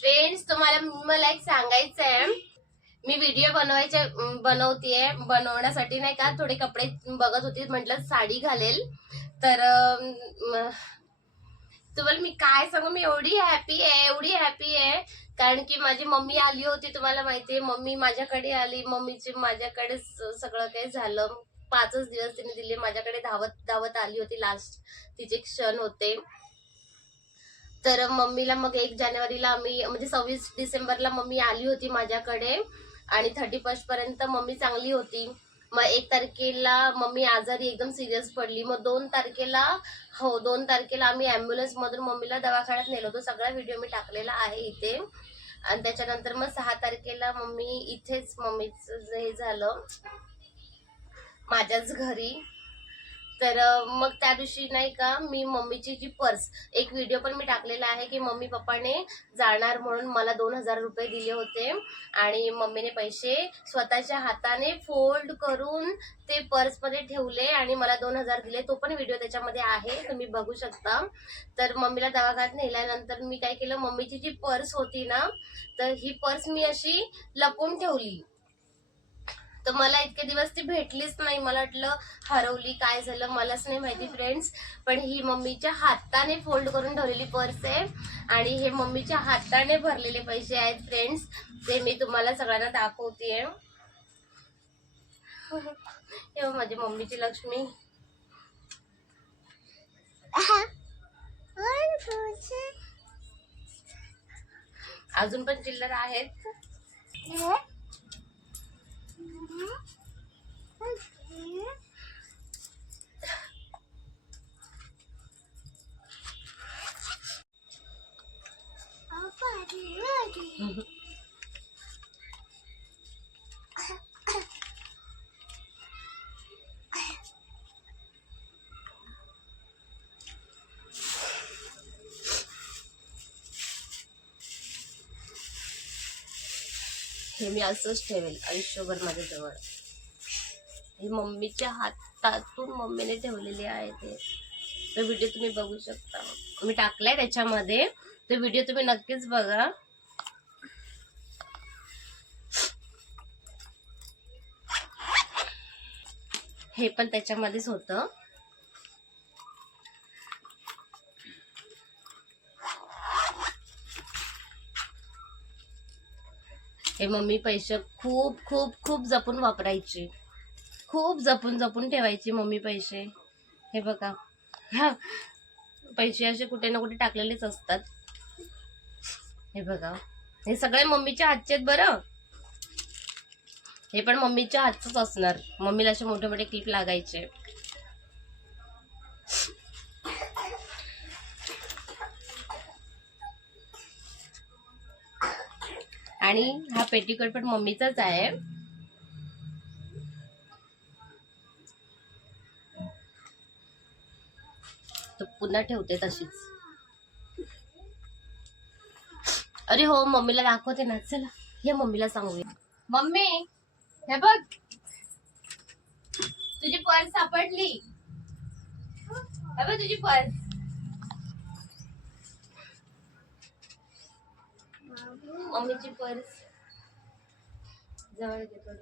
Friends तुम्हाला मला एक सांगायचं आहे मी व्हिडिओ बनवायचे बनवतीये. बनवण्यासाठी नाही का थोडे कपडे बघत होती म्हटलं साडी घालेल. तर तुम्हाला मी काय सांगू? मी एवढी हॅपी आहे एवढी हॅपी आहे. कारण की माझी मम्मी आली होती तुम्हाला माहिती आहे मम्मी माझ्याकडे आली. मम्मीची माझ्याकडे सगळं काही झालं. पाचच दिवस तिने दिले. माझ्याकडे धावत धावत आली होती लास्ट तिचे क्षण होते. तर मम्मीला मग एक जानेवारीला आम्ही म्हणजे सव्वीस डिसेंबरला मम्मी आली होती माझ्याकडे आणि थर्टी फर्स्ट पर्यंत मम्मी चांगली होती. मग एक तारखेला मम्मी आजारी एकदम सिरियस पडली. मग दोन तारखेला हो दोन तारखेला आम्ही ॲम्ब्युलन्समधून मम्मीला दवाखान्यात नेलो होतो. सगळा व्हिडिओ मी टाकलेला आहे इथे. आणि त्याच्यानंतर मग सहा तारखेला मम्मी इथेच मम्मीचं हे झालं माझ्याच घरी. तर मग त्या दिवशी नाही का मी मम्मीची जी पर्स एक व्हिडिओ पण मी टाकलेला आहे की मम्मी पप्पाने जाणार म्हणून मला दोन हजार रुपये दिले होते. आणि मम्मीने पैसे स्वतःच्या हाताने फोल्ड करून ते पर्समध्ये ठेवले आणि मला दोन हजार दिले. तो पण व्हिडिओ त्याच्यामध्ये आहे तुम्ही बघू शकता. तर मम्मीला दवाखान्यात नेल्यानंतर मी काय केलं मम्मीची जी पर्स होती ना तर ही पर्स मी अशी लपून ठेवली. तर मला इतके दिवस ती भेटलीच नाही. मला वाटलं हरवली काय झालं मलाच नाही माहिती फ्रेंड्स पण ही मम्मीच्या हाताने फोल्ड करून ठेवलेली पर्स आहे. आणि हे मम्मीच्या हाताने भरलेले पैसे आहेत फ्रेंड्स ते मी तुम्हाला सगळ्यांना दाखवते हे माझी मम्मीची लक्ष्मी. अजून पण चिल्लर आहेत. Mm-hmm. हे मी असंच ठेवेल आयुष्यभर माझ्याजवळ हे मम्मीच्या हातातून मम्मीने ठेवलेले आहे ते. तो व्हिडिओ तुम्ही बघू शकता. मी टाकलाय त्याच्यामध्ये. तो व्हिडिओ तुम्ही नक्कीच बघा. हे पण त्याच्यामध्येच होतं. हे मम्मी पैसे खूप खूप खूप जपून वापरायची. खूप जपून जपून ठेवायची मम्मी पैसे. हे बघा. हा. पैसे असे कुठे ना कुठे टाकलेलेच असतात. हे बघा. हे सगळे मम्मीच्या हातचे आहेत बरं. हे पण मम्मीच्या हातच असणार. मम्मीला असे मोठे मोठे क्लिप लागायचे. आणि हा पेटीकोट पण मम्मीचाच आहे. तो पुन्हा ठेवते तशीच. अरे हो मम्मीला दाखवते ना. चला हे मम्मीला सांगूया. मम्मी हे बघ. तुझी पर्स सापडली. हे बघ तुझी पर्स. मम्मीची पर्स. जवळ घेतो